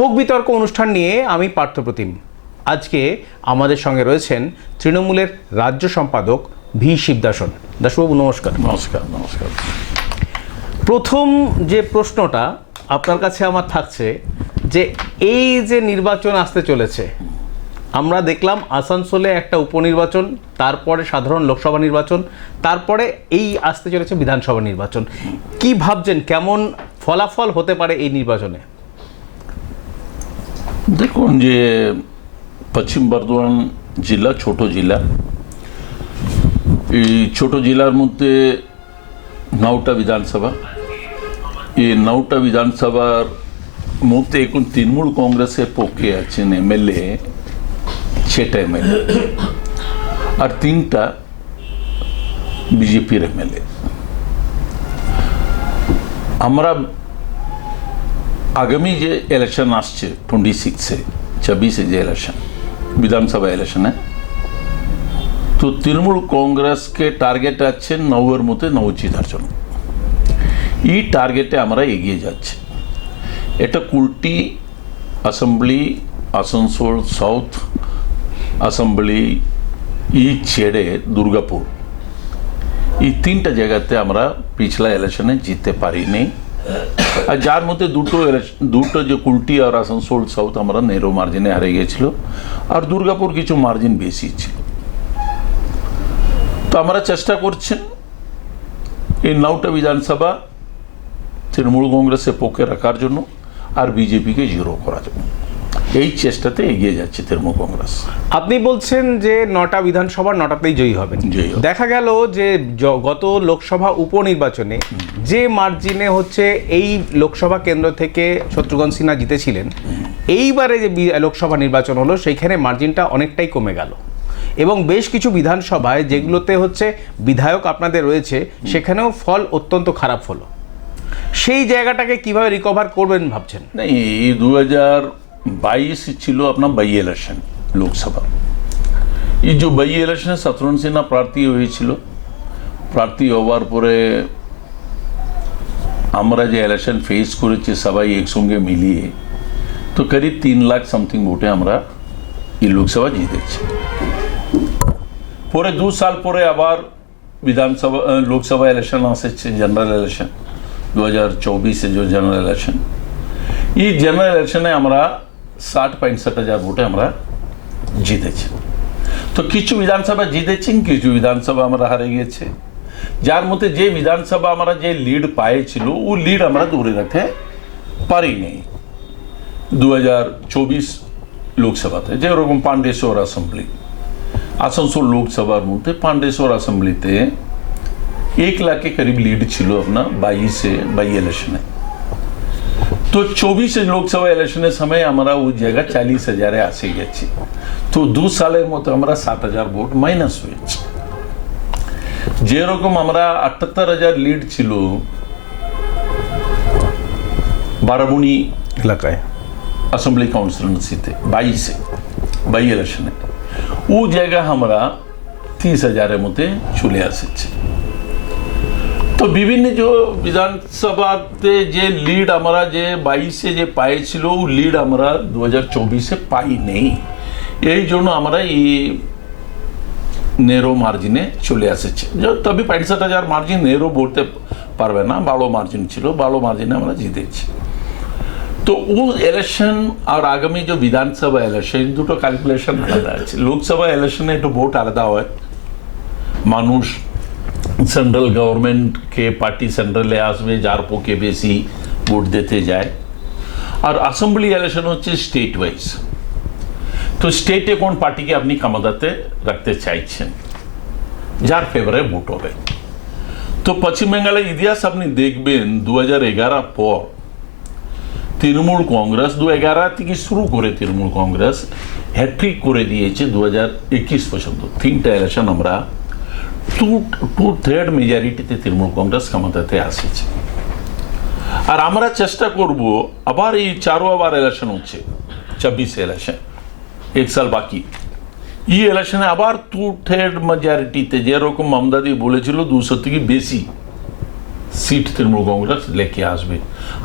থোক বিতর্ক অনুষ্ঠান নিয়ে আমি পার্থপ্রতিম। আজকে আমাদের সঙ্গে রয়েছেন তৃণমূলের রাজ্য সম্পাদক ভি শিবদাসন। দাসবাবু নমস্কার। নমস্কার। নমস্কার। প্রথম যে প্রশ্নটা আপনার কাছে আমার থাকছে যে এই যে নির্বাচন আসতে চলেছে, আমরা দেখলাম আসানসোলে একটা উপনির্বাচন, তারপরে সাধারণ লোকসভা নির্বাচন, তারপরে এই আসতে চলেছে বিধানসভা নির্বাচন। কি ভাবছেন, কেমন ফলাফল হতে পারে এই নির্বাচনে? দেখুন, যে পশ্চিম বর্ধমান জেলা ছোট জেলা, এই ছোট জেলার মধ্যে 9টা বিধানসভা। এই 9টা বিধানসভার মধ্যে এখন তৃণমূল কংগ্রেসের পক্ষে আছেন এমএলএ 6টা এমএলএ, আর 3টা বিজেপির এমএলএ। আমরা আগামী যে ইলেকশন আসছে 26-এ 26-এ যে ইলেকশন, বিধানসভা ইলেকশনে, তো তৃণমূল কংগ্রেসকে টার্গেট আছে 9-এর মধ্যে 9 জেতার জন্য। এই টার্গেটে আমরা এগিয়ে যাচ্ছি। এটা Kulti assembly, Asansol south assembly, এই ছেড়ে দুর্গাপুর, এই 3টা জায়গাতে আমরা পিছলা ইলেকশনে জিততে পারিনি। আর যার মধ্যে দুটো যে কুলটি আর আসানসোল সাউথ আমরা নেরো মার্জিনে হারিয়ে গেছিল, আর দুর্গাপুর কিছু মার্জিন বেশি ছিল। তো আমরা চেষ্টা করছেন এই 9টা বিধানসভা তৃণমূল কংগ্রেসের পক্ষে রাখার জন্য আর বিজেপিকে জিরো করার জন্য। এই চেষ্টাতে এগিয়ে যাচ্ছে তৃণমূল কংগ্রেস। আপনি বলছেন যে 9টা বিধানসভার 9টাতেই জয়ী হবেন। দেখা গেল যে গত লোকসভা উপনির্বাচনে যে মার্জিনে হচ্ছে এই লোকসভা কেন্দ্র থেকে শত্রুঘ্ন সিনহা জিতেছিলেন, এইবারে যে লোকসভা নির্বাচন হলো সেইখানে মার্জিনটা অনেকটাই কমে গেল, এবং বেশ কিছু বিধানসভায় যেগুলোতে হচ্ছে বিধায়ক আপনাদের রয়েছে সেখানেও ফল অত্যন্ত খারাপ হলো। সেই জায়গাটাকে কিভাবে রিকভার করবেন ভাবছেন? না, এই 2022 ছিল আপনার বাই ইলেকশন লোকসভা। এই যে বাই ইলেকশনে শত্রুঘ্ন সিনহা প্রার্থী হয়েছিল, প্রার্থী হওয়ার পরে আমরা যে ইলেকশন ফেস করেছি সবাই একসঙ্গে মিলিয়ে, তো করিব 3 লাখ সামথিং ভোটে আমরা এই লোকসভা জিতেছি। পরে 2 সাল পরে আবার বিধানসভা লোকসভা ইলেকশন আসছে, জেনারেল ইলেকশন 2024 যে জেনারেল ইলেকশন। এই জেনারেল ইলেকশনে আমরা 60-65 হাজার ভোটে আমরা জিতেছি। তো কিছু বিধানসভা জিতেছি, কিছু বিধানসভা আমরা হারে গিয়েছে। যার মধ্যে যে বিধানসভা আমরা যে লিড পাইছিল ও লিড আমরা ধরে রাখতে পারিনি। 2024 লোকসভাতে যেরকম পান্ডেশ্বর অ্যাসেম্বলি, আসানসোল লোকসভার মধ্যে পান্ডেশ্বর অ্যাসেম্বলিতে 1 লাখের করিব লিড ছিল আপনার 22 বাই ইলেকশনে। তো 24 লোকসভা ইলেকশনের সময় আমরা ওই জায়গা 40,000-এ আসে গেছি। তো 2 সালের মতো আমরা 7,000 ভোট মাইনাস হয়েছে। যেরকম আমরা 78,000 লিড ছিল বারাবণী এলাকায় অ্যাসেম্বলি কাউন্সিলন্সিতে 22 বাই ইলেকশনে, ও জায়গা আমরা 30,000-এর মধ্যে চলে আসছে। তো বিভিন্ন যে বিধানসভাতে যে লিড আমরা যে 22-এ যে পাইছিল ও লিড আমরা 2024-এ পাই নেই। এই জন্য আমরা এই নেরো মার্জিনে চলে আসছে। তবে 65,000 মার্জিন নেরো বলতে পারবে না, ভালো মার্জিন ছিল, ভালো মার্জিনে আমরা জিতেছি। তো ও ইলেকশন আর আগামী যে বিধানসভা ইলেকশন দুটো ক্যালকুলেশন আলাদা আছে। লোকসভা ইলেকশনে একটু ভোট আলাদা হয়, মানুষ সেন্ট্রাল গভর্নমেন্টকে পার্টি সেন্ট্রালে আসবে যার পক্ষে বেশি ভোট দিতে যায়। আর অ্যাসেম্বলি ইলেকশন হচ্ছে স্টেট ওয়াইজ। তো স্টেটে কোন পার্টিকে আপনি ক্ষমতাতে রাখতে চাইছেন, যার ফেভারে ভোট হবে। তো পশ্চিম বেঙ্গলের ইতিহাস আপনি দেখবেন 2011 পর তৃণমূল কংগ্রেস 2011 থেকে শুরু করে তৃণমূল কংগ্রেস হ্যাট্রিক করে দিয়েছে 2021 পর্যন্ত। 3টা ইলেকশন আমরা 2/3 মেজরিটিতে তৃণমূল কংগ্রেস ক্ষমতাতে আসছে। আর আমরা চেষ্টা করব আবার এই আবার ইলেকশন হচ্ছে 26 ইলেকশন, 1 সাল বাকি। এই ইলেকশনে আবার 2/3 মেজরিটিতে, যেরকম মমতাদি বলেছিল 200 থেকে বেশি সিট তৃণমূল কংগ্রেস লেকে আসবে।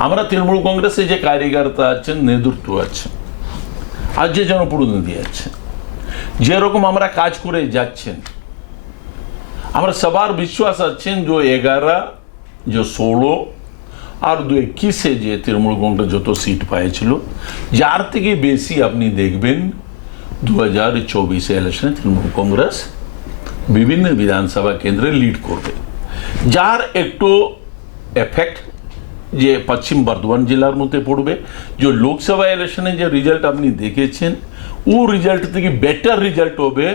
আমরা তৃণমূল কংগ্রেসে যে কার্যকর্তা আছেন, নেতৃত্ব আছে, আর যে জনপ্রতিনিধি আছে, যেরকম আমরা কাজ করে যাচ্ছেন, আমরা সবার বিশ্বাস আছেন যে 11, যে 16 আর 21-এ যে তৃণমূল কংগ্রেস যত সিট পাইছিল, যার থেকে বেশি আপনি দেখবেন 2024 ইলেকশনে তৃণমূল কংগ্রেস বিভিন্ন বিধানসভা কেন্দ্রে লিড করবে। যার একটু এফেক্ট যে পশ্চিম বর্ধমান জেলার মধ্যে পড়বে। যে লোকসভা ইলেকশনে যে রেজাল্ট আপনি দেখেছেন, ও রেজাল্ট থেকে বেটার রেজাল্ট হবে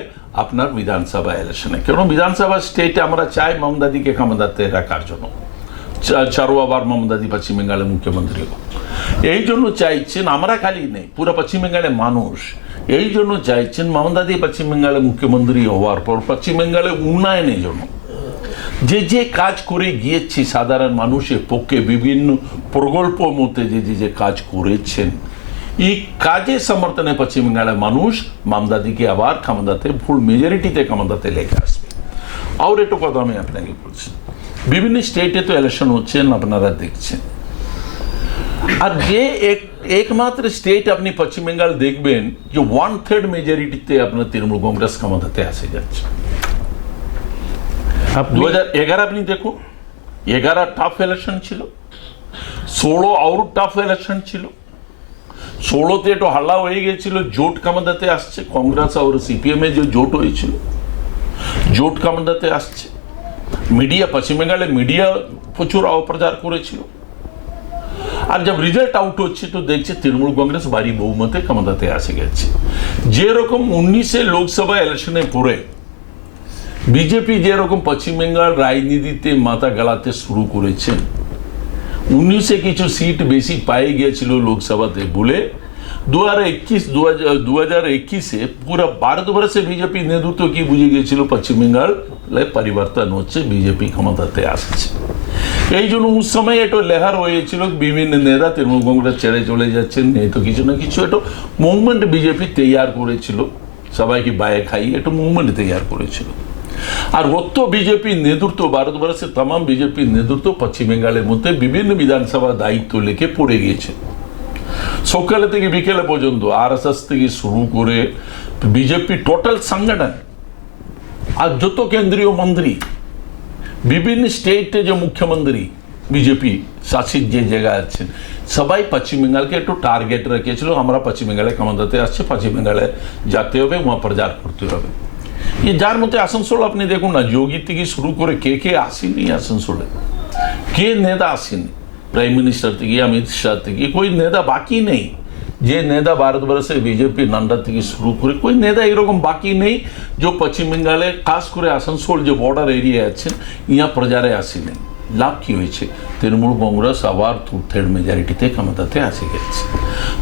আপনার বিধানসভা ইলেকশনে। কারণ বিধানসভা স্টেটে আমরা চাই মমতাদিকে ক্ষমতাতে রাখার জন্য, চারবার মমতাদি পশ্চিম বেঙ্গলের মুখ্যমন্ত্রী হোক। এই জন্য চাইছেন, আমরা খালি নেই, পুরো পশ্চিম বেঙ্গলের মানুষ এই জন্য চাইছেন মমতাদি পশ্চিম বেঙ্গলের মুখ্যমন্ত্রী হওয়ার পর পশ্চিম বেঙ্গলের উন্নয়নের জন্য যে যে কাজ করে গিয়েছে সাধারণ মানুষের পক্ষে, বিভিন্ন প্রকল্পের মধ্যে যে কাজ করেছেন, এই কাজের সমর্থনে পশ্চিম বেঙ্গলের মানুষ মমতাদিকে আবার ক্ষমতাতে ফুল মেজরিটিতে ক্ষমতাতে লেগে আসবে। আর একটু কথা আমি আপনাকে বলছি, বিভিন্ন স্টেটে তো ইলেকশন হচ্ছেন, আপনারা দেখছেন। আর যে একমাত্র স্টেট আপনি পশ্চিম বেঙ্গল দেখবেন যে 1/3 মেজরিটিতে আপনার তৃণমূল কংগ্রেস ক্ষমতাতে আসে যাচ্ছে। 2011 আপনি দেখুন, 11 টাফ ইলেকশন ছিল, 16 আরো টাফ ইলেকশন ছিল। 16তে একটু হাল্লা হয়ে গেছিল, জোট ক্ষমতাতে আসছে, কংগ্রেস আর সিপিএম এ যে জোট হয়েছিল, জোট ক্ষমতাতে আসছে। মিডিয়া, পশ্চিম বেঙ্গলে মিডিয়া প্রচুর অপপ্রচার করেছিল। আর যখন রেজাল্ট আউট হচ্ছে তো দেখছে তৃণমূল কংগ্রেস ভারী বহুমতে ক্ষমতাতে আসে গেছে। যেরকম 19-এ লোকসভা ইলেকশনে পরে বিজেপি যেরকম পশ্চিম বেঙ্গল রাজনীতিতে মাথা গালাতে শুরু করেছে, 19-এ কিছু সিট বেশি পায়ে গিয়েছিল লোকসভাতে বলে 2021-এ পুরো ভারতবর্ষে বিজেপি নেতৃত্ব কি বুঝে গিয়েছিল, পশ্চিম বেঙ্গলে পরিবর্তন হচ্ছে, বিজেপি ক্ষমতাতে আসছে। এই জন্য উস সময় একটু লেহার হয়েছিল, বিভিন্ন নেতা তৃণমূল কংগ্রেস ছেড়ে চলে যাচ্ছেন, এই তো কিছু না কিছু একটু মুভমেন্ট বিজেপি তৈরি করেছিল, সবাইকে বায়ে খাইয়ে একটু মুভমেন্ট তৈরি করেছিল। আর অত বিজেপি নেতৃত্ব, ভারতবর্ষের তাম বিজেপি নেতৃত্ব পশ্চিম বেঙ্গলের মধ্যে বিভিন্ন বিধানসভা দায়িত্ব লেখে পড়ে গিয়েছে। সকালে থেকে বিকেলে পর্যন্ত আরএসএস থেকে শুরু করে বিজেপি টোটাল সংগঠন আর যত কেন্দ্রীয় মন্ত্রী, বিভিন্ন স্টেটে যে মুখ্যমন্ত্রী বিজেপি শাসিত যে জায়গায় আছেন, সবাই পশ্চিম বেঙ্গলকে একটু টার্গেট রেখেছিল, আমরা পশ্চিম বেঙ্গলে ক্ষমতাতে আসছে, পশ্চিম বেঙ্গলে যেতে হবে, ওয়া প্রচার করতে হবে। এই যার মধ্যে আসানসোল আপনি দেখুন না, যোগী থেকে শুরু করে কে আসেনি আসানসোলে, কে নেতা আসেনি, প্রাইম মিনিস্টার থেকে অমিত শাহ থেকে कोई নেতা বাকি নেই। যে নেতা ভারতবর্ষে বিজেপি নান্ডা থেকে শুরু করে कोई নেতা এরকম বাকি নেই যে পশ্চিম বেঙ্গলে খাস করে আসানসোল যে বর্ডার এরিয়া আছেন ইয়া প্রচারে আসেনি। লাভ কি হয়েছে, তৃণমূল কংগ্রেস আবার 2/3 মেজরিটিতে ক্ষমতাতে আসে গেছে।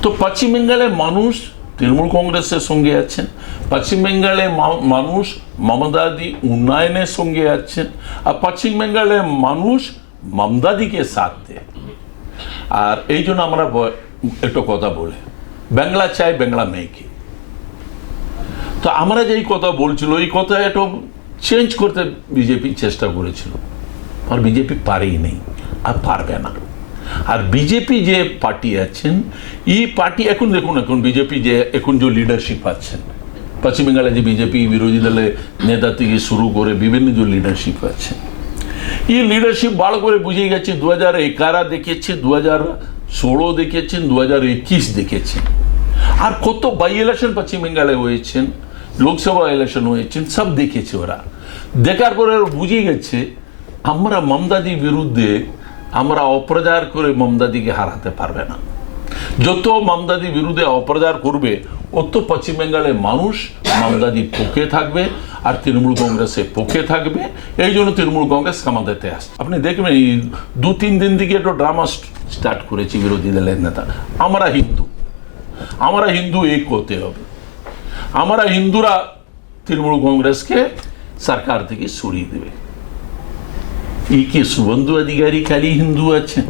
তো পশ্চিম বেঙ্গলের মানুষ তৃণমূল কংগ্রেসের সঙ্গে আছেন, পশ্চিম বেঙ্গলের মানুষ মমতাদি উন্নয়নের সঙ্গে আছেন, আর পশ্চিম বেঙ্গলের মানুষ মমতাদিকে সাথ দেয়। আর এই জন্য আমরা একটু কথা বলে বাংলা চাই, বাংলা মেয়েকে। তো আমরা যেই কথা বলছিল, এই কথা একটু চেঞ্জ করতে বিজেপি চেষ্টা করেছিল, আর বিজেপি পারেই নেই, আর পারবে না। আর বিজেপি যে পার্টি আছেন, এই পার্টি এখন দেখুন, এখন বিজেপি যে এখন যে লিডারশিপ আছেন পশ্চিম বেঙ্গলে, যে বিজেপি বিরোধী দলের নেতা থেকে শুরু করে বিভিন্ন যে লিডারশিপ আছে, এই লিডারশিপ ভালো করে বুঝে গেছে। 2011 দেখেছে, 2016 দেখেছেন, 2021 দেখেছেন, আর কত বাই ইলেকশন পশ্চিম বেঙ্গলে হয়েছেন, লোকসভা ইলেকশন হয়েছেন, সব দেখেছে ওরা। দেখার পরে বুঝে গেছে আমরা মমতাদির বিরুদ্ধে আমরা অপ্রচার করে মমতাদিকে হারাতে পারবে না। যত মমতাদির বিরুদ্ধে অপ্রচার করবে অত পশ্চিম বেঙ্গলের মানুষ মমতাদির পক্ষে থাকবে আর তৃণমূল কংগ্রেসের পক্ষে থাকবে। এই জন্য তৃণমূল কংগ্রেস ক্ষমতাতে আসছে। আপনি দেখবেন এই 2-3 দিন থেকে একটু ড্রামা স্টার্ট করেছে বিরোধী দলের নেতা, আমরা হিন্দু এক হতে হবে, আমরা হিন্দুরা তৃণমূল কংগ্রেসকে সরকার থেকে সরিয়ে দেবে। এই কি শুভেন্দু অধিকারী খালি হিন্দু আছেন,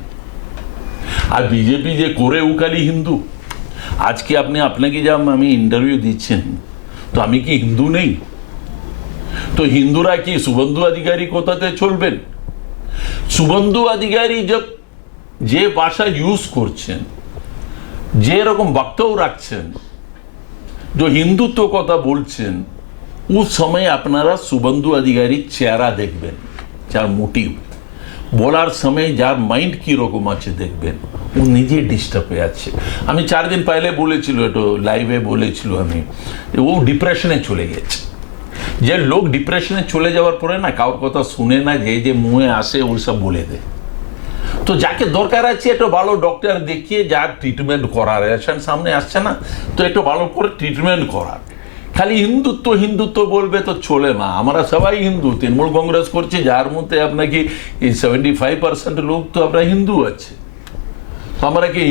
আর বিজেপি যে করে ও খালি হিন্দু? আজকে আপনাকে যা আমি ইন্টারভিউ দিচ্ছেন, তো আমি কি হিন্দু নেই? তো হিন্দুরা কি শুভেন্দু অধিকারী কোথাতে চলবেন? শুভেন্দু অধিকারী যে ভাষা ইউজ করছেন, যে রকম বক্তব্য রাখছেন, যে হিন্দুত্ব কথা বলছেন, उस समय আপনারা শুভেন্দু অধিকারী চেহারা দেখবেন, যার মোটিভ বলার সময় যার মাইন্ড কি রকম আছে দেখবেন, ও নিজে ডিস্টার্ব হয়ে আছে। আমি 4 দিন পহলে বলেছিল, একটু লাইভে বলেছিল আমি, ও ডিপ্রেশনে চলে গেছে। যে লোক ডিপ্রেশনে চলে যাওয়ার পরে না কারোর কথা শুনে না, যে মুখে আসে ওই সব বলে দেয়। তো যাকে দরকার আছে একটু ভালো ডক্টর দেখিয়ে যার ট্রিটমেন্ট করার, এলেকশন সামনে আসছে না, তো একটু ভালো করে ট্রিটমেন্ট করার। খালি হিন্দুত্ব হিন্দুত্ব বলবে তো চলে না। আমরা সবাই হিন্দু, তৃণমূল কংগ্রেস করছি, যার মধ্যে আপনাকে 75% লোক তো আমরা হিন্দু আছে। আমরা কি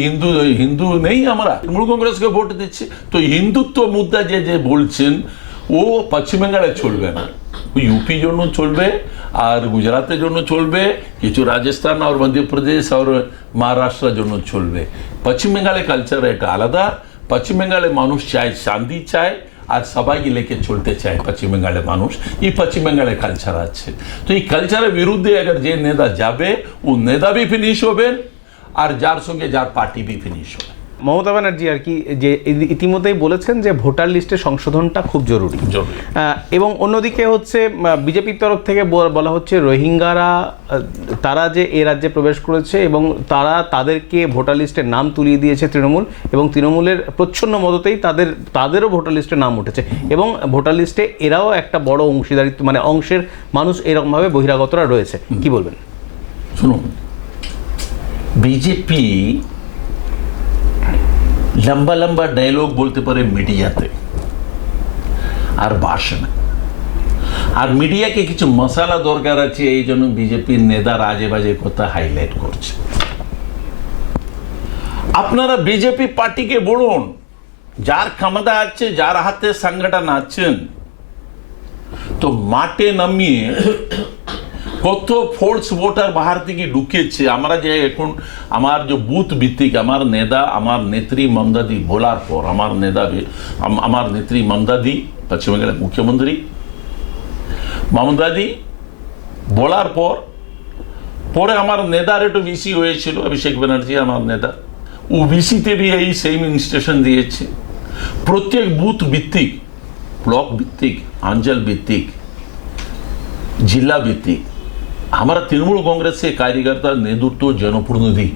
হিন্দু নেই? আমরা তৃণমূল কংগ্রেসকে ভোট দিচ্ছি। তো হিন্দুত্ব মুদ্রা যে বলছেন, ও পশ্চিম বাংলায় চলবে না, ইউপি জন্য চলবে, আর গুজরাটের জন্য চলবে, কিছু রাজস্থান আর মধ্যপ্রদেশ আর মহারাষ্ট্রের জন্য চলবে। পশ্চিম বাংলায় কালচার এটা আলাদা। পশ্চিম বাংলায় মানুষ চায়, শান্তি চায়, আর সবাইকে লেকে চলতে চায় পশ্চিম বাংলার মানুষ। এই পশ্চিম বাংলায় কালচার আছে। তো এই কালচারের বিরুদ্ধে আগে যে নেতা যাবে, ও নেতা বি ফিনিশ হবেন, আর যার সঙ্গে যার পার্টি বি ফিনিশ হবে। মমতা ব্যানার্জি আর কি যে ইতিমধ্যেই বলেছেন যে ভোটার লিস্টে সংশোধনটা খুব জরুরি। এবং অন্যদিকে হচ্ছে বিজেপির তরফ থেকে বলা হচ্ছে রোহিঙ্গারা তারা যে এ রাজ্যে প্রবেশ করেছে এবং তাদেরকে ভোটার লিস্টের নাম তুলিয়ে দিয়েছে তৃণমূল, এবং তৃণমূলের প্রচ্ছন্ন মদতেই তাদেরও ভোটার লিস্টে নাম উঠেছে, এবং ভোটার লিস্টে এরাও একটা বড় অংশীদারিত্ব, মানে অংশের মানুষ এরকমভাবে বহিরাগতরা রয়েছে। কি বলবেন? শুনুন, বিজেপি লম্বা লম্বা ডায়লগ বলতে পারে মিডিয়াতে আর ভাষণে, আর মিডিয়াকে কিছু মশালা দরকার আছে, এই জন্য বিজেপির নেতার আজে বাজে কথা হাইলাইট করছে। আপনারা বিজেপি পার্টিকে বলুন, যার ক্ষমতা আছে, যার হাতে সংগঠন আছেন, তো মাঠে নামিয়ে কত ফোর্স ভোটার বাহার থেকে ঢুকেছে। আমরা যে এখন আমার যে বুথ ভিত্তিক আমার নেতা, আমার নেত্রী মমতাদি বলার পর, আমার নেত্রী মমতাদি পশ্চিম বাংলার মুখ্যমন্ত্রী মমতাদি বলার পরে আমার নেতার একটু বিসি হয়েছিল, অভিষেক ব্যানার্জি আমার নেতা, ও বিসিতে বি এই সেম ইনস্ট্রাকশন দিয়েছে। প্রত্যেক বুথ ভিত্তিক, ব্লক ভিত্তিক, অঞ্চল ভিত্তিক, জেলা ভিত্তিক আমরা তৃণমূল কংগ্রেসের কার্যকর্তা নেতৃত্ব জনপ্রতিনিধি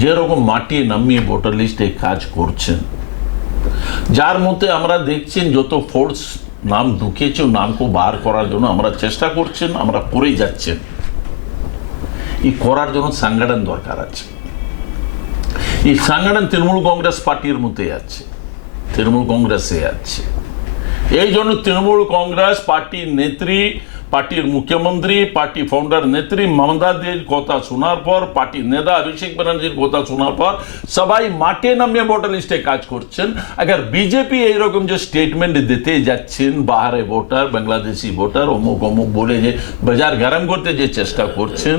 যেরকম মাটি নামিয়ে ভোটার লিস্টে কাজ করছেন, যার মধ্যে আমরা দেখছেন যত ফোর্স নাম ঢুকেছে নামকে বার করার জন্য আমরা চেষ্টা করছেন, আমরা করে যাচ্ছেন। এই করার জন্য সংগঠন দরকার আছে। এই সংগঠন তৃণমূল কংগ্রেস পার্টির মধ্যে আছে, তৃণমূল কংগ্রেসে আছে। এই জন্য তৃণমূল কংগ্রেস পার্টির নেত্রী, পার্টির মুখ্যমন্ত্রী, পার্টি ফাউন্ডার নেত্রী মমতাদির কথা শোনার পর, পার্টির নেতা অভিষেক ব্যানার্জির কথা শোনার পর সবাই মাঠে নামিয়ে ভোটার লিস্টে কাজ করছেন। আগে বিজেপি এইরকম যে স্টেটমেন্ট দিতে যাচ্ছেন, বাহারে ভোটার, বাংলাদেশি ভোটার, অমুক অমুক বলে যে বাজার গরম করতে যে চেষ্টা করছেন,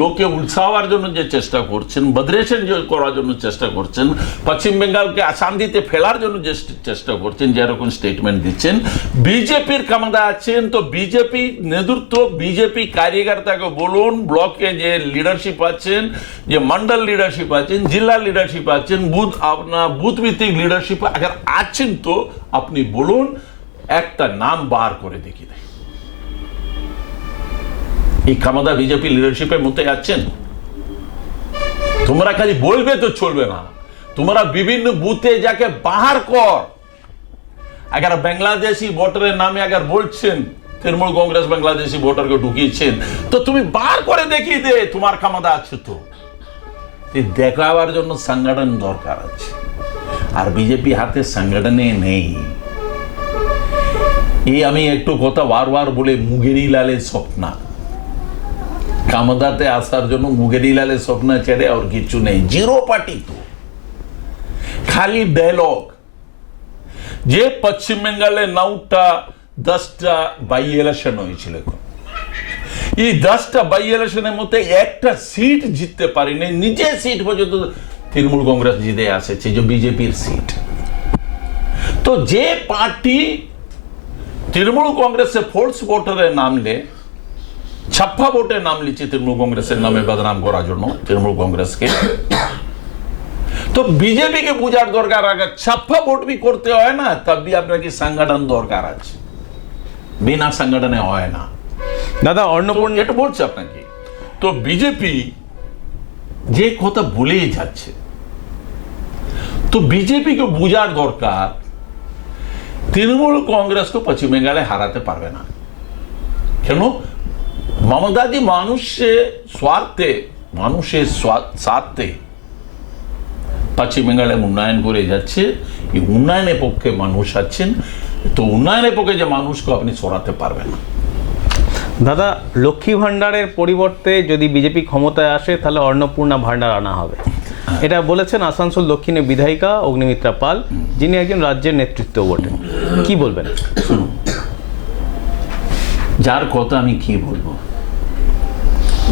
লোককে উৎসাহের জন্য যে চেষ্টা করছেন, বদরেশন যে করার জন্য চেষ্টা করছেন, পশ্চিম বেঙ্গলকে অশান্তিতে ফেলার জন্য যে চেষ্টা করছেন, যেরকম স্টেটমেন্ট দিচ্ছেন, বিজেপির ক্ষমতা আছেন, তো বিজেপি নেতৃত্ব, বিজেপি কার্যকর্তাকে বলুন, ব্লকে যে লিডারশিপ আছেন, যে মন্ডল লিডারশিপ আছেন, জেলা লিডারশিপ আছেন, বুথ ভিত্তিক লিডারশিপ আগে আছেন, তো আপনি বলুন, একটা নাম বার করে দেখিয়ে দেয়। এই ক্ষমতা বিজেপি লিডারশিপের মধ্যে আছেন। তোমরা খালি বলবে তো চলবে না, তোমরা বিভিন্ন বুথে যাকে বাহার কর। अगर बांग्लादेशी ভোটারের নামে अगर বলছেন তৃণমূল কংগ্রেস বাংলাদেশি ভোটারকে ঢুকিয়েছেন, তো তুমি বার করে দেখিয়ে দে তোমার ক্ষমতা আছে। তো দেখাবার জন্য সংগঠন দরকার আছে, আর বিজেপি হাতে সংগঠনে নেই। এই আমি একটু কথা বারবার বলে, মুগেরি লালের স্বপ্ন, ক্ষমতাতে আসার জন্য মুগেরি লালের স্বপ্ন ছেড়ে আর কিছু নেই। জিরো পার্টি, তো খালি ডায়লগ। যে পশ্চিম বেঙ্গলে 9টা 10টা বাই ইলেকশন হয়েছিল, এই 10টা বাই ইলেকশনের মধ্যে একটা সিট জিততে পারিনি। নিজে সিট পর্যন্ত তৃণমূল কংগ্রেস জিতে আসছে, যে বিজেপির সিট। তো যে পার্টি তৃণমূল কংগ্রেসে ফোর্স ভোটারে নামলে ছাপ্পা ভোটে নাম লিখছে তৃণমূল কংগ্রেসের নামে বদনাম করার জন্য তৃণমূল কংগ্রেসকে। তো বিজেপিকে বোঝার দরকার, আগে ছাপ্পা ভোট भी করতে হয় না, তব भी আপনাকে সংগঠন দরকার আছে, বিনা সংগঠনে হয় না দাদা। অন্নপূর্ণা এটা বলছে আপনাকে। তো বিজেপি যে কথা বলেই যাচ্ছে, তো বিজেপিকে বোঝার দরকার তৃণমূল কংগ্রেসকে পশ্চিম বেঙ্গলে হারাতে পারবে না। কেন? মমতাদি মানুষের স্বার্থে পশ্চিম বেঙ্গলে উন্নয়ন করে যাচ্ছে। এই উন্নয়নের পক্ষে মানুষ আছেন, তো উন্নয়নের পক্ষে যে মানুষকে আপনি সরাতে পারবেন না। দাদা, লক্ষ্মী ভাণ্ডারের পরিবর্তে যদি বিজেপি ক্ষমতায় আসে তাহলে অন্নপূর্ণা ভাণ্ডার আনা হবে, এটা বলেছেন আসানসোল দক্ষিণের বিধায়িকা অগ্নিমিত্রা পাল, যিনি একজন রাজ্যের নেতৃত্ব বটেন। কি বলবেন? শুনুন, যার কথা আমি কি বলবো,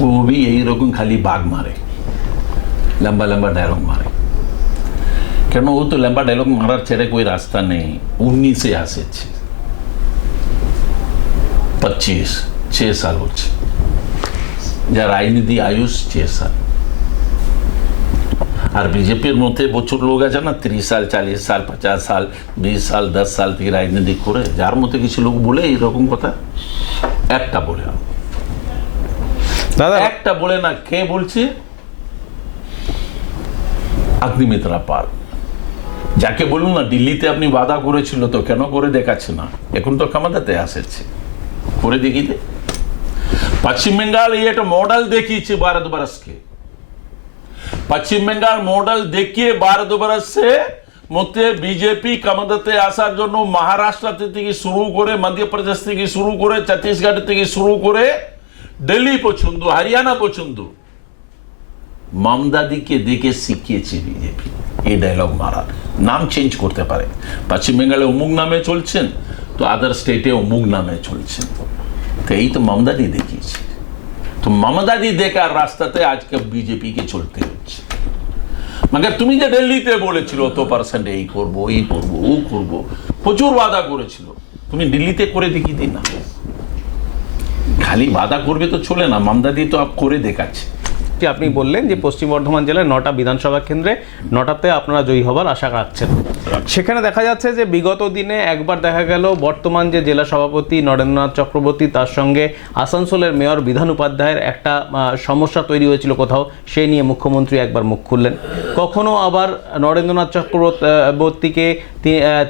ও भी এইরকম খালি বাঘ মারে, লম্বা লম্বা ডায়লগ মারে। কেন? ও তো লম্বা ডায়লগ মারার ছেড়ে कोई রাস্তা নেই। 19 আসেছে, 25 সাল হচ্ছে, যা রাজনীতি আয়ুষ 6 সাল। আর বিজেপির মধ্যে প্রচুর লোক আছে না, 30 সাল, 40 সাল, 50 সাল, 20 সাল, 10 সাল থেকে রাজনীতি করে, যার মধ্যে কিছু লোক বলে এইরকম কথা। একটা বলে না দাদা, একটা বলে না। কে বলছে? অগ্নিমিত্রা পাল, যাকে বলুন না দিল্লিতে আপনি বাধা করেছিল, তো কেন করে দেখাচ্ছে না? এখন তো ক্ষমতাতে আসছে, করে দেখিতে। পশ্চিম বেঙ্গল এই একটা মডেল দেখিয়েছে ভারতবর্ষকে। পশ্চিম বেঙ্গল মডেল দেখিয়ে ভারতবর্ষে মধ্যে বিজেপি ক্ষমতাতে আসার জন্য মহারাষ্ট্র থেকে শুরু করে, মধ্যপ্রদেশ থেকে শুরু করে, ছত্তিশগড় থেকে শুরু করে, দিল্লি পর্যন্ত, হরিয়ানা পর্যন্ত মমতাদিকে দেখে শিখিয়েছে বিজেপি এই ডায়লগ মারার। নাম চেঞ্জ করতে পারে, পশ্চিম বেঙ্গলে অমুক নামে চলছেন, তো আদার স্টেটে অমুক নামে চলছেন। তো এই তো মমতাদি দেখিয়েছে। তো মমতাদি দেখার রাস্তাতে আজকে বিজেপিকে চলতে হচ্ছে। মগর তুমি যে দিল্লিতে বলেছিল তো পার্সেন্ট এই করবো, এই করবো, ও করবো, প্রচুর বাধা করেছিল, তুমি দিল্লিতে করে দেখিয়ে দিন না। খালি বাধা করবে তো চলে না, মমতাদি তো করে দেখাচ্ছে। আপনি বললেন যে পশ্চিম বর্ধমান জেলায় 9টা বিধানসভা কেন্দ্রে 9টাতে আপনারা জয়ী হবার আশা রাখছেন। সেখানে দেখা যাচ্ছে যে বিগত দিনে একবার দেখা গেল বর্তমান যে জেলা সভাপতি নরেন্দ্রনাথ চক্রবর্তী, তার সঙ্গে আসানসোলের মেয়র বিধান উপাধ্যায়ের একটা সমস্যা তৈরি হয়েছিল কোথাও, সেই নিয়ে মুখ্যমন্ত্রী একবার মুখ খুললেন। কখনো আবার নরেন্দ্রনাথ চক্রবর্তীকে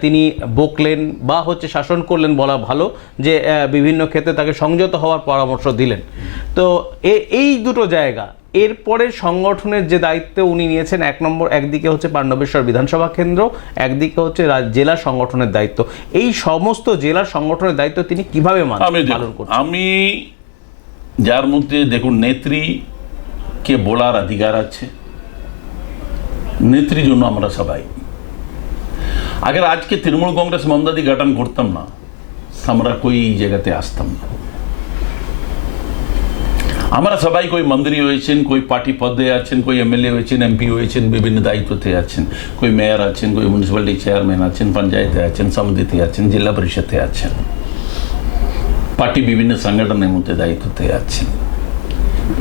তিনি বকলেন বা শাসন করলেন বলা ভালো, যে বিভিন্ন ক্ষেত্রে তাকে সংযত হওয়ার পরামর্শ দিলেন। তো এই দুটো জায়গা, এরপরে সংগঠনের যে দায়িত্ব উনি নিয়েছেন, একদিকে হচ্ছে পাণ্ডবেশ্বর বিধানসভা কেন্দ্র, একদিকে হচ্ছে জেলা সংগঠনের দায়িত্ব। এই সমস্ত জেলার সংগঠনের দায়িত্ব তিনি কিভাবে পালন করছেন? আমি যার মধ্যে দেখুন, নেত্রীকে বলার অধিকার আছে, নেত্রীর জন্য আমরা সবাই। अगर आज के तृणमूल कांग्रेस ममतादी गठन করতাম না, আমরা कोई জায়গাতে আসতাম না। আমরা সবাই कोई मंत्री হয়েছেন, कोई पार्टी पदে আছেন, कोई एमएलए হয়েছেন, एमपी হয়েছেন, বিভিন্ন দায়িত্বতে আছেন, कोई মেয়র আছেন, कोई মিউনিসিপ্যালিটি চেয়ারম্যান আছেন, পঞ্চায়েতে আছেন, সমিতিতে আছেন, জেলা পরিষদে আছেন, পার্টি বিভিন্ন সংগঠনের মধ্যে দায়িত্বতে আছেন।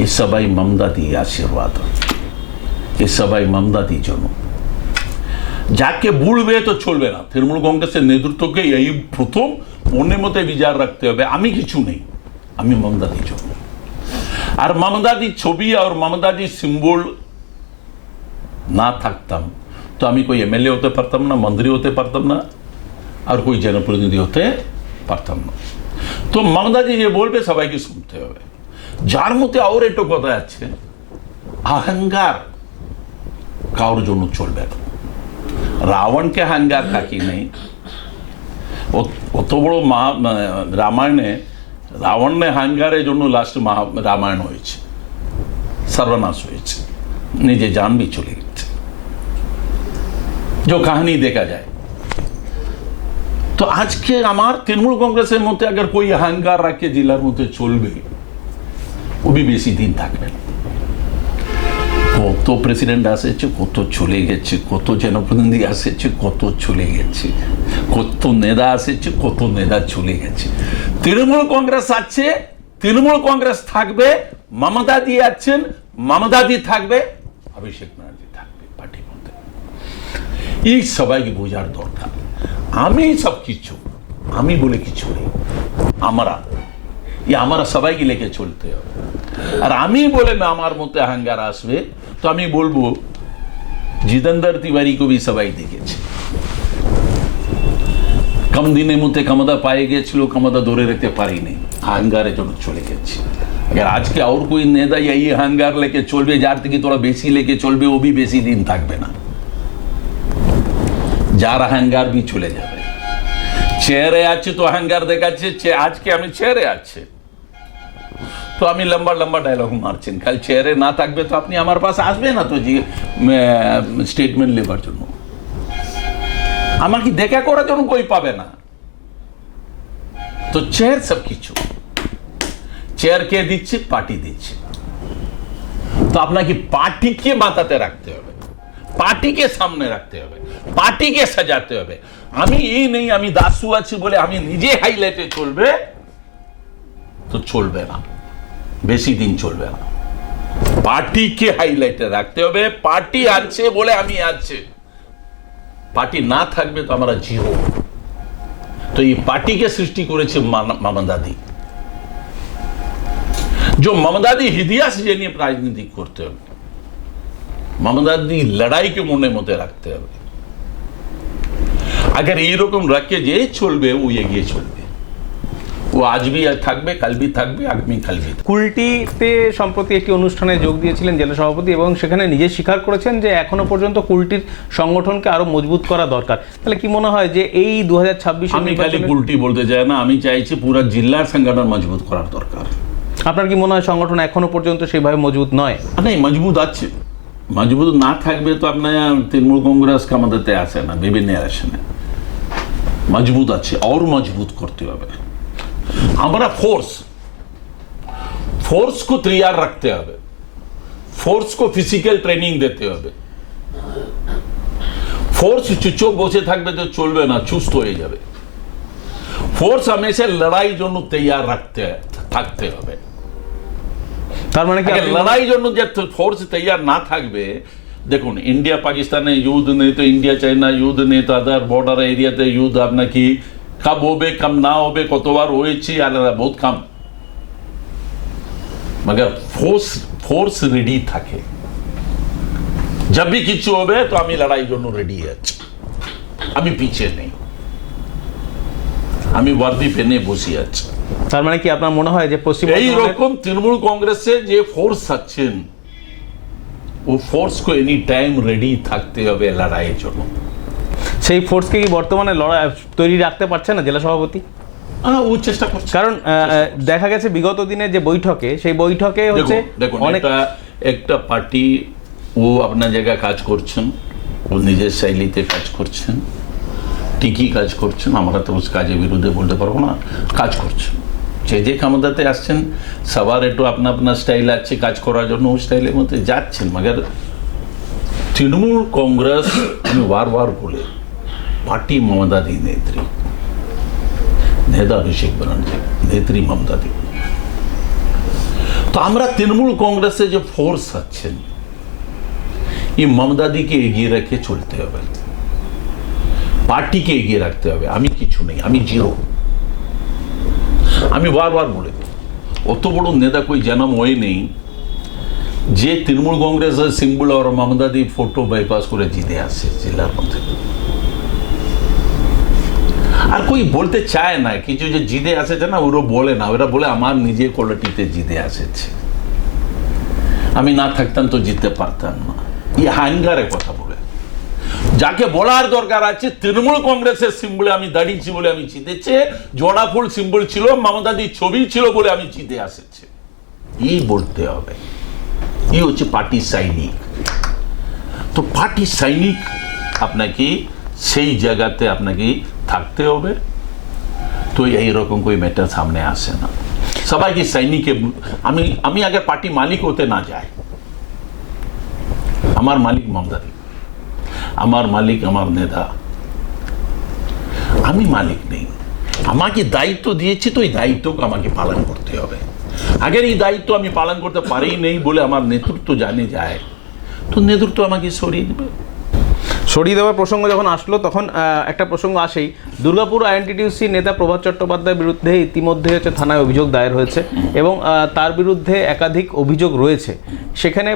এই সবাই মমতাদি আশীর্বাদ, এই সবাই মমতাদি জন্য। যাকে বুড়বে তো চলবে না। তৃণমূল কংগ্রেসের নেতৃত্বকে এই প্রথম মনের মধ্যে বিচার রাখতে হবে, আমি কিছু নেই, আমি মমতাদির জন্য। আর মমতাদির ছবি আর মমতাদির সিম্বল না থাকতাম তো আমি कोई एमएलए হতে পারতাম না, মন্ত্রী হতে পারতাম না, আর कोई জনপ্রতিনিধি হতে পারতাম না। তো মমতাদি যে বলবে সবাইকে শুনতে হবে। যার মধ্যে আর একটু কথা আছে, অহংকার কারোর জন্য চলবে না। রাবণকে অহংকার থাকি নেই, অত বড় রামায়ণে রাবণের অহংকারের জন্য লাস্ট রামায়ণ হয়েছে, সর্বনাশ হয়েছে, নিজে জান भी চলে গেছে, जो कहानी देखा जाए। तो आज के हमार तृणमूल कांग्रेसের মধ্যে अगर कोई अहंकार रखे জেলার মধ্যে চলবে, ও भी বেশি দিন থাকবে না। কত প্রেসিডেন্ট আসেছে, কত চলে গেছে, কত জনপ্রতিনিধি আসেছে, কত চলে গেছে, কত নেতা আসেছে, কত নেতা চলে গেছে। তৃণমূল কংগ্রেস আছে, তৃণমূল কংগ্রেস থাকবে, মমতাদি আছেন, মমতাদি থাকবে, অভিষেক ব্যানার্জি থাকবে পার্টির মধ্যে। এই সবাইকে বোঝার দরকার। আমি সব কিছু, আমি বলে কিছু নেই, আমরা সবাইকে লেগে চলতে হবে। আর আমি বলে আমার মধ্যে অহংকার আসবে, তো আমি বলবো জিতেন্দ্র তিওয়ারি কবি সবাই দেখেছে, কম দিনের মধ্যে ক্ষমতা পায়ে গিয়েছিল, ক্ষমতা ধরে রাখতে পারিনি, অহংকারের জন্য চলে গেছে। अगर आज के और कोई नेता यही अहंकार लेके चलবে, যার থেকে তোরা বেশি লেকে চলবে, ও भी বেশি দিন থাকবে না, যার অহংকার भी চলে যাবে। চেয়ারে আছে তো অহংকার দেখাচ্ছে, আজকে আমি চেয়ারে আছে তো আমি লম্বা লম্বা ডায়লগ মারছেন, কাল চেয়ারে না থাকবে তো আপনি আমার পাশে আসবে না তো জি স্টেটমেন্ট নেবার জন্য, আমাকে দেখা করার জন্য কই পাবে না। তো চেয়ার সব কিছু, চেয়ার কে দিচ্ছে? পার্টি দিচ্ছে। তো আপনাকে পার্টিকে মাথাতে রাখতে হবে, পার্টিকে সামনে রাখতে হবে, পার্টিকে সাজাতে হবে। আমি এই নেই আমি দাসু আছি বলে আমি নিজে হাইলাইটে চলবে তো চলবে না, বেশি দিন চলবে না। পার্টিকে হাইলাইটে রাখতে হবে, পার্টি আছে বলে আমি আছে, পার্টি না থাকবে তো আমরা জিরো। তো এই পার্টিকে সৃষ্টি করেছে মমতাদি, जो ममतादी हिदिया से जनिए राजनीति करते হবে, ममतादी লড়াইকে মনের মধ্যে রাখতে হবে। अगर এইরকম রাখে যে চলবে, ও এগিয়ে চলবে, ও আজ भी থাকবে, কাল भी থাকবে, আগামী কাল भी। কুলটিতে সম্প্রতি একটি অনুষ্ঠানে যোগ দিয়েছিলেন জেলা সভাপতি, এবং সেখানে নিজে স্বীকার করেছেন যে এখনো পর্যন্ত কুলটির সংগঠনকে আরো মজবুত করা দরকার। তাহলে কি মনে হয় যে এই 2026 আমি খালি কুলটি বলতে চাই না, আমি চাইছি পুরো জেলার সংগঠন মজবুত করার দরকার। আপনার কি মনে হয় সংগঠন এখনো পর্যন্ত সেইভাবে মজবুত নয়? नहीं, मजबूत আছে, मजबूत না থাকবে তো আপনার তৃণমূল কংগ্রেস ক্ষমতাতে আসে না, বিভিন্ন ইলেকশনে মজবুত আছে, और मजबूत করতে হবে। আমরা फोर्स को तैयार रखते হবে, फोर्स को फिजिकल ट्रेनिंग देते হবে। फोर्स চুপচাপ বসে থাকবে তো চলবে না, চুস্ত হয়ে যাবে। फोर्स हमेशा लड़ाई জন্য तैयार থাকতে হবে। তার মানে কি লড়াই জন্য যে ফোর্স তৈয়ার না থাকবে, দেখুন ইন্ডিয়া পাকিস্তানে যুদ্ধ নেই তো, ইন্ডিয়া চাইনা যুদ্ধ নেই তো, আদার বর্ডার এরিয়াতে যুদ্ধ আপনার কি কব হবে, কম না হবে, কতবার হয়েছে আলাদা, বহুত কম। মগর ফোর্স রেডি থাকে, जब भी কিছু হবে তো আমি লড়াই জন্য রেডি আছি, আমি পিছিয়ে নেই, আমি ওয়ার্দি পেনে বসে আছি। তার মানে কি আপনার মনে হয় যে এই রকম তৃণমূল কংগ্রেসের যে ফোর্স আছেন, ও ফোর্স কো এনি টাইম রেডি থাকতে হবে লড়াইয়ের জন্য। সেই ফোর্সকে কি বর্তমানে লড়াই তৈরি রাখতে পারছে না জেলা সভাপতি? ও চেষ্টা করছে, কারণ দেখা গেছে বিগত দিনে যে বৈঠকে, সেই বৈঠকে হচ্ছে দেখুন অনেক একটা পার্টি ও আপনার জায়গায় কাজ করছেন, ও নিজের শৈলীতে কাজ করছেন, ঠিকই কাজ করছেন, আমরা তো কাজের বিরুদ্ধে বলতে পারবো না, কাজ করছেন। যে ক্ষমতাতে আসছেন সবার একটু আপনার স্টাইল আছে কাজ করার জন্য, ওই স্টাইলের মধ্যে যাচ্ছেন। মগর তৃণমূল কংগ্রেস আমি বারবার বলে, পার্টি মমতাদি নেত্রী, নেতা অভিষেক ব্যানার্জি, নেত্রী মমতাদি। তো আমরা তৃণমূল কংগ্রেসে যে ফোর্স আছেন, এই মমতাদিকে এগিয়ে রেখে চলতে হবে, পার্টিকে এগিয়ে রাখতে হবে। আমি কিছু নেই, আমি জিরো। আমি বারবার বলে, অত বড় নেতা कोई जन्म হয় নেই যে তৃণমূল কংগ্রেসের সিম্বল আর মমতাদি ফটো বাইপাস করে জিতে আসে জেলার মধ্যে। আর কই বলতে চায় না, কিছু যে জিতে আসেছে না, ওরা বলে না, ওরা বলে আমার নিজে কোয়ালিটিতে জিতে আসেছে, আমি না থাকতাম তো জিততে পারতাম না। এই হাঙ্গারের কথা বলে, যাকে বলার দরকার আছে তৃণমূল কংগ্রেসের সিম্বলে আমি দাঁড়িয়েছি বলে আমি জিতেছে, জোড়া ফুল সিম্বল ছিল, মমতাদির ছবি ছিল বলে আমি জিতে আসেছে, এই বলতে হবে। এই হচ্ছে পার্টি সৈনিক। তো পার্টি সৈনিক আপনাকে সেই জায়গাতে আপনাকে থাকতে হবে। তো এইরকম কোই ম্যাটার সামনে আসে না, সবাইকে সৈনিকে আমি আগে পার্টি মালিক হতে না যাই, আমার মালিক মমতাদি, আমার মালিক আমার নেতা, আমি মালিক নেই। আমাকে দায়িত্ব দিয়েছি তো এই দায়িত্বকে আমাকে পালন করতে হবে। আগের এই দায়িত্ব আমি পালন করতে পারি নেই বলে আমার নেতৃত্ব জানে যায়, তো নেতৃত্ব আমাকে সরিয়ে দেবে। সরিয়ে দেওয়ার প্রসঙ্গ যখন আসলো তখন একটা প্রসঙ্গ আসেই, দুর্গাপুর আইএনটিটিউসি নেতা প্রভাত চট্টোপাধ্যায়ের বিরুদ্ধে ইতিমধ্যে হচ্ছে থানায় অভিযোগ দায়ের হয়েছে এবং তার বিরুদ্ধে একাধিক অভিযোগ রয়েছে। সেখানে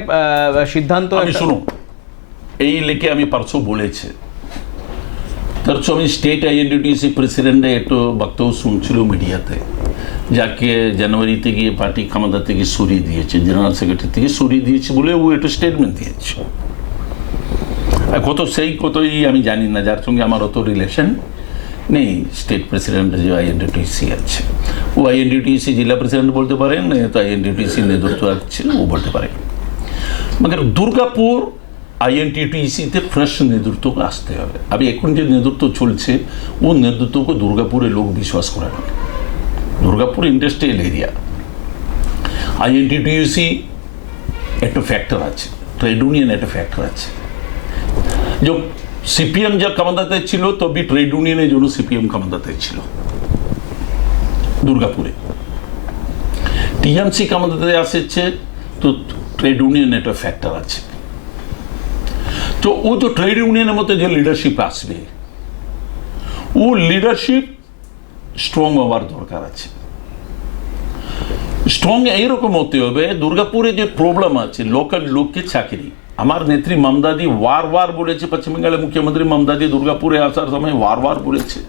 সিদ্ধান্ত শুনো, এই লেখে আমি পারসো বলেছে, তরছো আমি স্টেট আইএনটিটিউসি প্রেসিডেন্টে একটু বক্তব্য শুনছিল মিডিয়াতে, যাকে জানুয়ারি থেকে পার্টি ক্ষমতা থেকে সরিয়ে দিয়েছে, জেনারেল সেক্রেটারি থেকে সরিয়ে দিয়েছে বলে ও একটু স্টেটমেন্ট দিয়েছে। কতই আমি জানি না, যার সঙ্গে আমার অত রিলেশন নেই। স্টেট প্রেসিডেন্ট যে আইএনটিটিউসি আছে, ও আইএনটিটিউসি জেলা প্রেসিডেন্ট বলতে পারেন, তো আইএনটিটিউসি নেতৃত্ব আছে ও বলতে পারে। মগর দুর্গাপুর আইএনটিটিউসিতে ফ্রেশ নেতৃত্ব আসতে হবে। আমি এখন যে নেতৃত্ব চলছে ও নেতৃত্বকে দুর্গাপুরের লোক বিশ্বাস করে না। দুর্গাপুর ইন্ডাস্ট্রিয়াল এরিয়া, আইএনটিটিউসি একটা ফ্যাক্টর আছে, ট্রেড ইউনিয়ন একটা ফ্যাক্টর আছে। जो सीपीएम जब ক্ষমতাতে ছিল তবে ট্রেড ইউনিয়নের জন্য সিপিএম ক্ষমতাতে ছিল দুর্গাপুরে। টিএমসি ক্ষমতাতে আসছে তো ট্রেড ইউনিয়ন একটা ফ্যাক্টর আছে। তো ও তো ট্রেড ইউনিয়নের মধ্যে যে লিডারশিপ আসবে, ও লিডারশিপ স্ট্রং হওয়ার দরকার আছে। স্ট্রং এইরকম হতে হবে, দুর্গাপুরে যে প্রবলেম আছে লোকাল লোককে চাকরি, আমার নেত্রী মমতাদি বার বলেছে, পশ্চিম বেঙ্গলের মুখ্যমন্ত্রী মমতাদি দুর্গাপুরে আসার সময় বার বলেছে,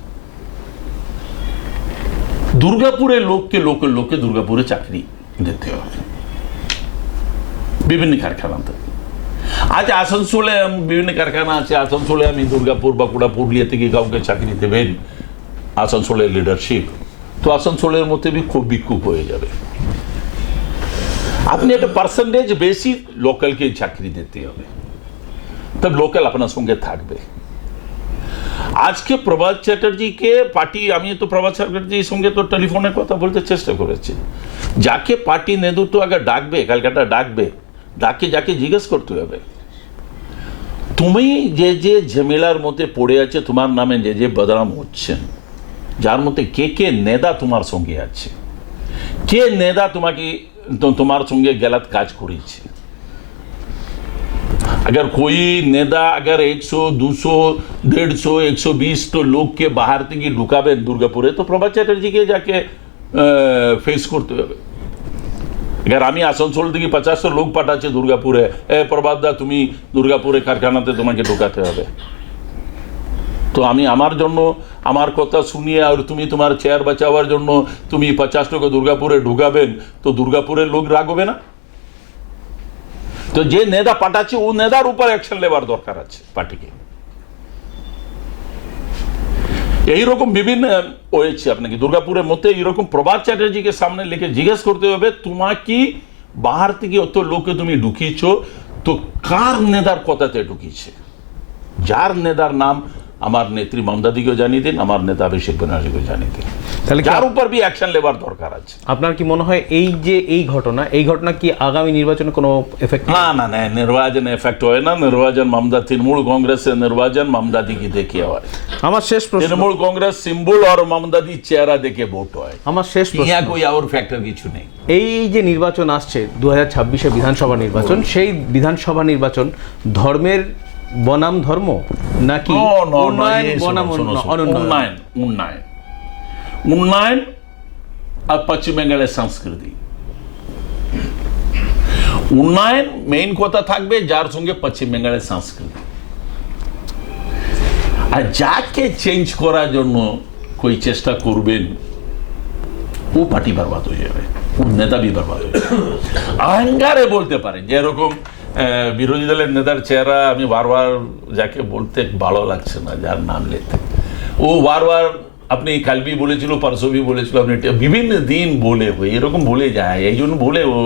দুর্গাপুরের লোককে লোকাল লোককে দুর্গাপুরে চাকরি দিতে হবে বিভিন্ন কারখানাতে। আজ আসানসোলে বিভিন্ন কারখানা আছে, আসানসোলে আমি দুর্গাপুর বাঁকুড়া পুরুলিয়া থেকে কাউকে চাকরি দেবেন আসানসোলের লিডারশিপ, তো আসানসোলের মধ্যে খুব বিক্ষোভ হয়ে যাবে। আপনি একটা পার্সেন্টেজ বেশি লোকালকে চাকরি দিতে হবে, তব লোকাল আপনার সঙ্গে থাকবে। আজকে প্রভাত চ্যাটার্জিকে পার্টি, আমি তো প্রভাত চ্যাটার্জির সঙ্গে তো টেলিফোনে কথা বলতে চেষ্টা করেছি, যাকে পার্টি নেতৃত্ব আগে ডাকবে, কলকাতা ডাকবে, ডাকে যাকে জিজ্ঞেস করতে হবে তুমি যে যে ঝামেলার মধ্যে পড়ে আছে, তোমার নামে যে যে বদনাম হচ্ছেন, যার মধ্যে কে কে নেতা তোমার সঙ্গে আছে, কে নেতা তোমাকে তোমার সঙ্গে গলত কাজ করেছে। अगर कोई नेता अगर 100, 200, 150, 120 तो लोग के बाहर থেকে ঢুকাবেন দুর্গাপুরে, তো প্রভাত চ্যাটার্জিকে যাকে ফেস করতে হবে। अगर আমি আসানসোল থেকে 50 লোক পাঠাচ্ছি দুর্গাপুরে, প্রভাত দা তুমি দুর্গাপুরে কারখানাতে তোমাকে ঢুকাতে হবে, তো আমি আমার জন্য আমার কথা শুনিয়ে আর তুমি তোমার চেয়ার বাঁচাবার জন্য তুমি 50 টাকা দুর্গাপুরে ঢুকাবেন, তো দুর্গাপুরের লোক রাগ হবে না? তো যে নেতা পাঠাচ্ছে ও নেতার উপর অ্যাকশন নেবার দরকার আছে পার্টিকে। এইরকম বিভিন্ন হয়েছে আপনাকে দুর্গাপুরের মধ্যে, এইরকম প্রভাত চ্যাটার্জিকে সামনে লিখে জিজ্ঞেস করতে হবে তোমাকে বাহার থেকে অত লোককে তুমি ঢুকিয়েছ, তো কার নেতার কথাতে ঢুকিয়েছে, যার নেতার নাম আমার নেত্রী মমতাদিকেও জানিয়ে দিন, আমার নেতা অভিষেক ব্যানার্জিকেও জানিয়ে দিন, তাহলে যার উপর বি অ্যাকশন নেবার দরকার আছে। আপনার কি মনে হয় এই যে এই ঘটনা কি আগামী নির্বাচনে কোনো এফেক্ট? না না না, নির্বাচনে এফেক্ট হয় না। নির্বাচন মমতা তৃণমূল কংগ্রেসের নির্বাচন মমতাদি কি দেখে হয়। আমার শেষ প্রশ্ন, তৃণমূল কংগ্রেস সিম্বল আর মমতাদি চেহারা দেখে ভোট হয়। আমার শেষ প্রশ্ন, ইয়া কোই আর ফ্যাক্টর কিছু নেই। এই যে নির্বাচন আসছে 2026-এ বিধানসভা নির্বাচন, সেই বিধানসভা নির্বাচন ধর্মের বনাম ধর্ম নাকি উন্নয়ন বনাম উন্নয়ন আর পশ্চিম বেঙ্গলের সংস্কৃতি? উন্নয়ন মেইন কথা থাকবে, যার সঙ্গে পশ্চিম বেঙ্গলের সংস্কৃতি, আর যাকে চেঞ্জ করার জন্য কই চেষ্টা করবেন ও পার্টি বরবাদ হয়ে যাবে, ও নেতা বি বরবাদ হয়ে যাবে। অহংকারে বলতে পারে, যেরকম বিরোধী দলের নেতার চেহারা আমি বারবার যাকে বলতে ভালো লাগছে না, যার নাম লেতে, ও বারবার আপনি কালবি বলেছিল, পারসবি বলেছিল, আপনি বিভিন্ন দিন বলে এরকম বলে যায়, এই জন্য বলে ও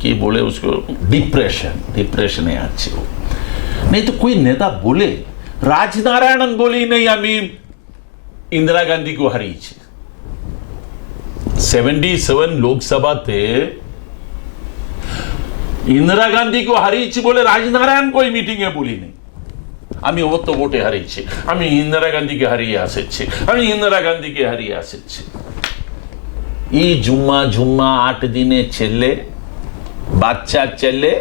কি বলে उसको ডিপ্রেশনে আছে ও। नहीं तो कोई नेता बोले, राजनारायण बोली नहीं আমি इंदिरा गांधी को হারিয়েছি 77 লোকসভাতে, इंदिरा गांधी को হারিয়েছি বলে রাজনারায়ণ कोई मीटिंग এ বলি নেই আমি অত ভোটে হারিয়েছি, আমি ইন্দিরা গান্ধীকে হারিয়ে আসছি, আমি ইন্দিরা গান্ধীকে হারিয়ে আসছি। এই জুম্মা জুম্মা 8 দিনে ছেলে, বাচ্চা ছেলে,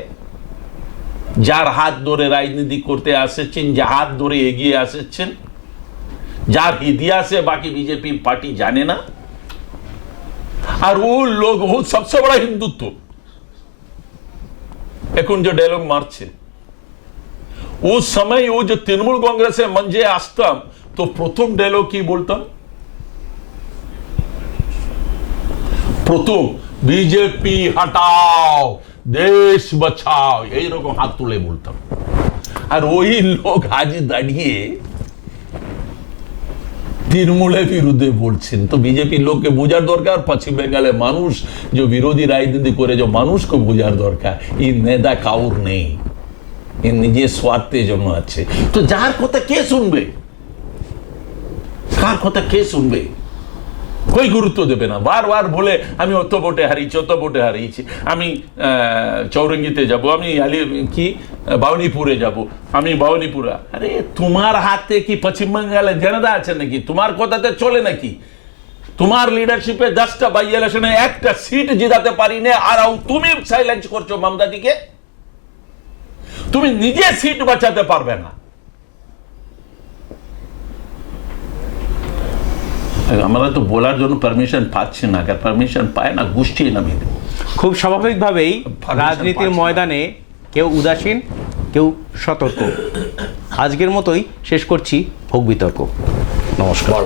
যার হাত ধরে রাজনীতি করতে আসছেন, যার হাত ধরে এগিয়ে আসছেন, যার ইতিহাসে বাকি বিজেপি পার্টি জানে না, আর ও লোক ও সবচেয়ে বড় হিন্দুত্ব এখন जो डायलॉग मारছে, उस समय वो जो तृणमूल कांग्रेस से मंजे আসতাম तो প্রথম ডায়লগ কি বলতাম? প্রথম বিজেপি হটাও, দেশ বাঁচাও, এইরকম হাত তুলে বলতাম। আর ওই লোক আজ দাঁড়িয়ে তৃণমূলের বিরুদ্ধে বলছেন। তো বিজেপি লোককে বোঝার দরকার, পশ্চিম বেঙ্গলে মানুষ যে বিরোধী রাজনীতি করে যে মানুষকে বোঝার দরকার, এই নেতা কাউর নেই, এর নিজের স্বার্থের জন্য আছে। তো যার কথা কে শুনবে, কার কথা কে শুনবে? কই গুরুত্ব দেবে না। বারবার বলে আমি অত ভোটে হারিয়েছি, অত ভোটে হারিয়েছি, আমি চৌরঙ্গিতে যাব, আমি বাউনিপুরে যাব, আমি বাউনিপুরা। আরে তোমার হাতে কি পশ্চিমবঙ্গের জনতা আছে নাকি? তোমার কথাতে চলে নাকি? তোমার লিডারশিপে 10টা বাই ইলেকশনে একটা সিট জিতাতে পারি না, আর তুমি সাইলেন্স করছো মমতাদিকে। তুমি নিজে সিট বাঁচাতে পারবে না। আমরা তো বলার জন্য পারমিশন পাচ্ছি না, পারমিশন পায় না, গোষ্ঠী নামিয়ে দেব। খুব স্বাভাবিকভাবেই রাজনীতির ময়দানে কেউ উদাসীন, কেউ সতর্ক। আজকের মতোই শেষ করছি ভোগ বিতর্ক। নমস্কার।